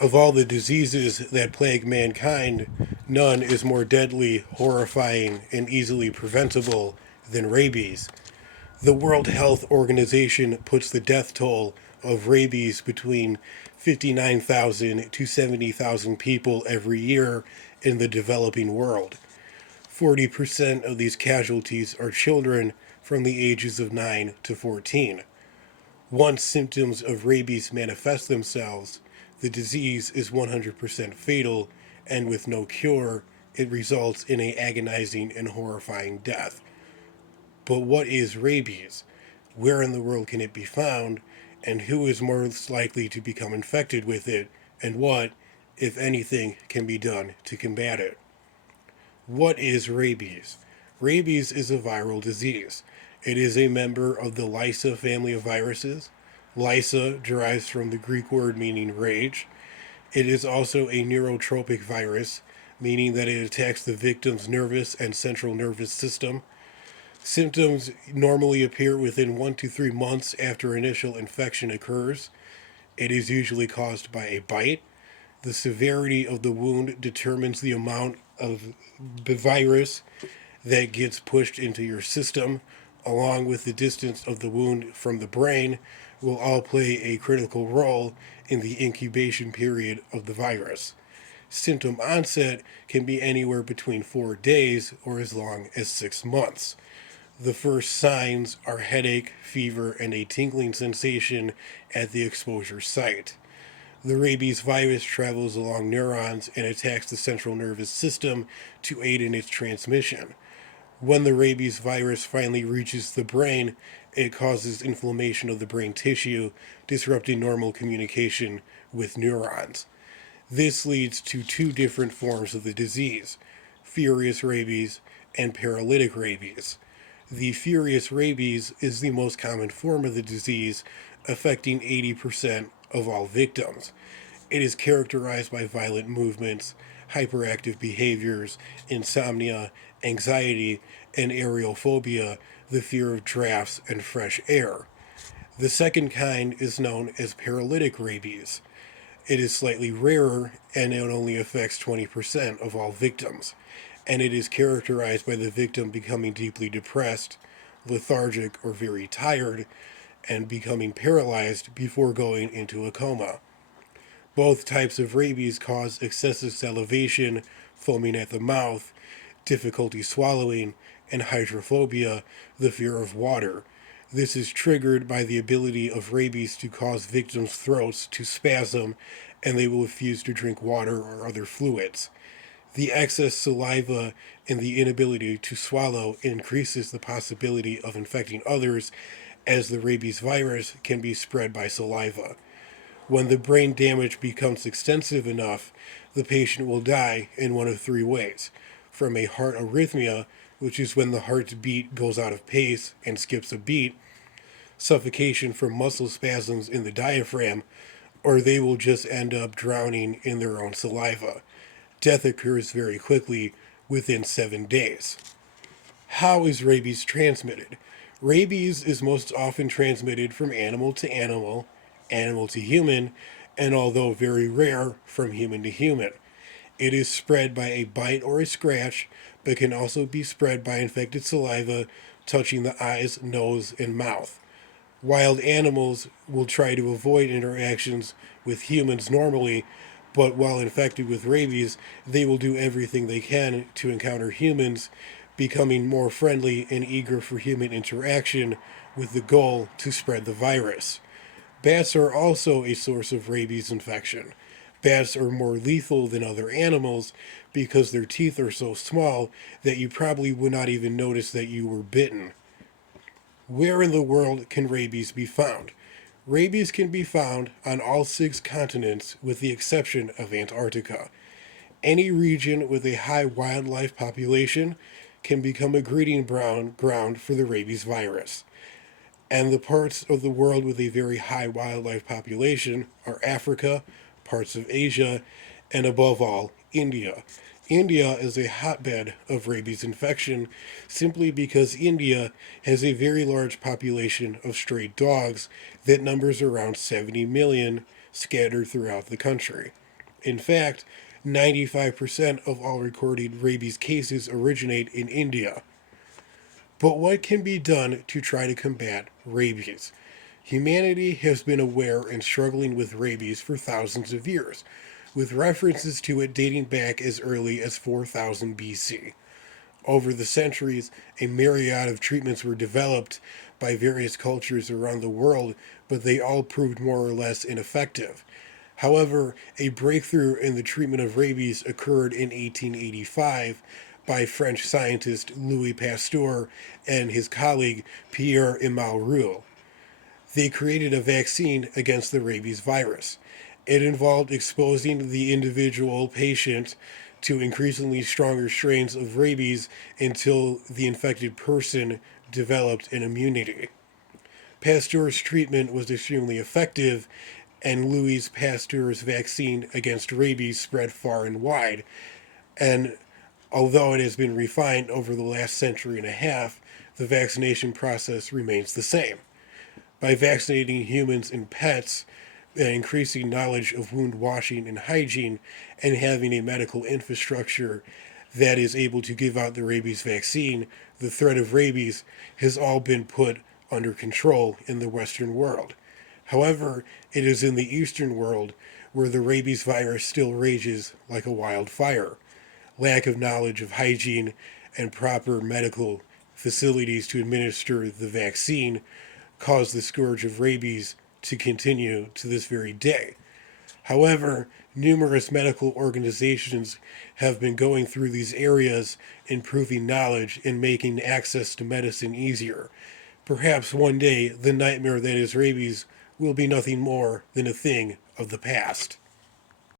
Of all the diseases that plague mankind, none is more deadly, horrifying, and easily preventable than rabies. The World Health Organization puts the death toll of rabies between 59,000 to 70,000 people every year in the developing world. 40% of these casualties are children from the ages of 9 to 14. Once symptoms of rabies manifest themselves, the disease is 100% fatal, and with no cure, it results in an agonizing and horrifying death. But what is rabies? Where in the world can it be found? And who is most likely to become infected with it? And what, if anything, can be done to combat it? What is rabies? Rabies is a viral disease. It is a member of the Lyssa family of viruses. Lyssa derives from the Greek word meaning rage. It is also a neurotropic virus, meaning that it attacks the victim's nervous and central nervous system. Symptoms normally appear within 1 to 3 months after initial infection occurs. It is usually caused by a bite. The severity of the wound determines the amount of the virus that gets pushed into your system, along with the distance of the wound from the brain, will all play a critical role in the incubation period of the virus. Symptom onset can be anywhere between 4 days or as long as 6 months. The first signs are headache, fever, and a tingling sensation at the exposure site. The rabies virus travels along neurons and attacks the central nervous system to aid in its transmission. When the rabies virus finally reaches the brain, it causes inflammation of the brain tissue, disrupting normal communication with neurons. This leads to two different forms of the disease: furious rabies and paralytic rabies. The furious rabies is the most common form of the disease, affecting 80% of all victims. It is characterized by violent movements, hyperactive behaviors, insomnia, anxiety, and aerophobia, the fear of drafts and fresh air. The second kind is known as paralytic rabies. It is slightly rarer and it only affects 20% of all victims, and it is characterized by the victim becoming deeply depressed, lethargic, or very tired, and becoming paralyzed before going into a coma. Both types of rabies cause excessive salivation, foaming at the mouth, difficulty swallowing, and hydrophobia, the fear of water. This is triggered by the ability of rabies to cause victims' throats to spasm, and they will refuse to drink water or other fluids. The excess saliva and the inability to swallow increases the possibility of infecting others, as the rabies virus can be spread by saliva. When the brain damage becomes extensive enough, the patient will die in one of three ways: from a heart arrhythmia, which is when the heart's beat goes out of pace and skips a beat, suffocation from muscle spasms in the diaphragm, or they will just end up drowning in their own saliva. Death occurs very quickly, within 7 days. How is rabies transmitted? Rabies is most often transmitted from animal to animal, animal to human, and although very rare, from human to human. It is spread by a bite or a scratch, but can also be spread by infected saliva touching the eyes, nose, and mouth. Wild animals will try to avoid interactions with humans normally, but while infected with rabies, they will do everything they can to encounter humans, becoming more friendly and eager for human interaction with the goal to spread the virus. Bats are also a source of rabies infection. Bats are more lethal than other animals because their teeth are so small that you probably would not even notice that you were bitten. Where in the world can rabies be found? Rabies can be found on all 6 continents with the exception of Antarctica. Any region with a high wildlife population can become a ground for the rabies virus. And the parts of the world with a very high wildlife population are Africa, parts of Asia, and above all, India. India is a hotbed of rabies infection simply because India has a very large population of stray dogs that numbers around 70 million scattered throughout the country. In fact, 95% of all recorded rabies cases originate in India. But what can be done to try to combat rabies? Humanity has been aware and struggling with rabies for thousands of years, with references to it dating back as early as 4000 BC. Over the centuries, a myriad of treatments were developed by various cultures around the world, but they all proved more or less ineffective. However, a breakthrough in the treatment of rabies occurred in 1885 by French scientist Louis Pasteur and his colleague Pierre Emile. They created a vaccine against the rabies virus. It involved exposing the individual patient to increasingly stronger strains of rabies until the infected person developed an immunity. Pasteur's treatment was extremely effective, and Louis Pasteur's vaccine against rabies spread far and wide. And although it has been refined over the last century and a half, the vaccination process remains the same. By vaccinating humans and pets, and increasing knowledge of wound washing and hygiene, and having a medical infrastructure that is able to give out the rabies vaccine, the threat of rabies has all been put under control in the Western world. However, it is in the Eastern world where the rabies virus still rages like a wildfire. Lack of knowledge of hygiene and proper medical facilities to administer the vaccine caused the scourge of rabies to continue to this very day. However, numerous medical organizations have been going through these areas, improving knowledge and making access to medicine easier. Perhaps one day the nightmare that is rabies will be nothing more than a thing of the past.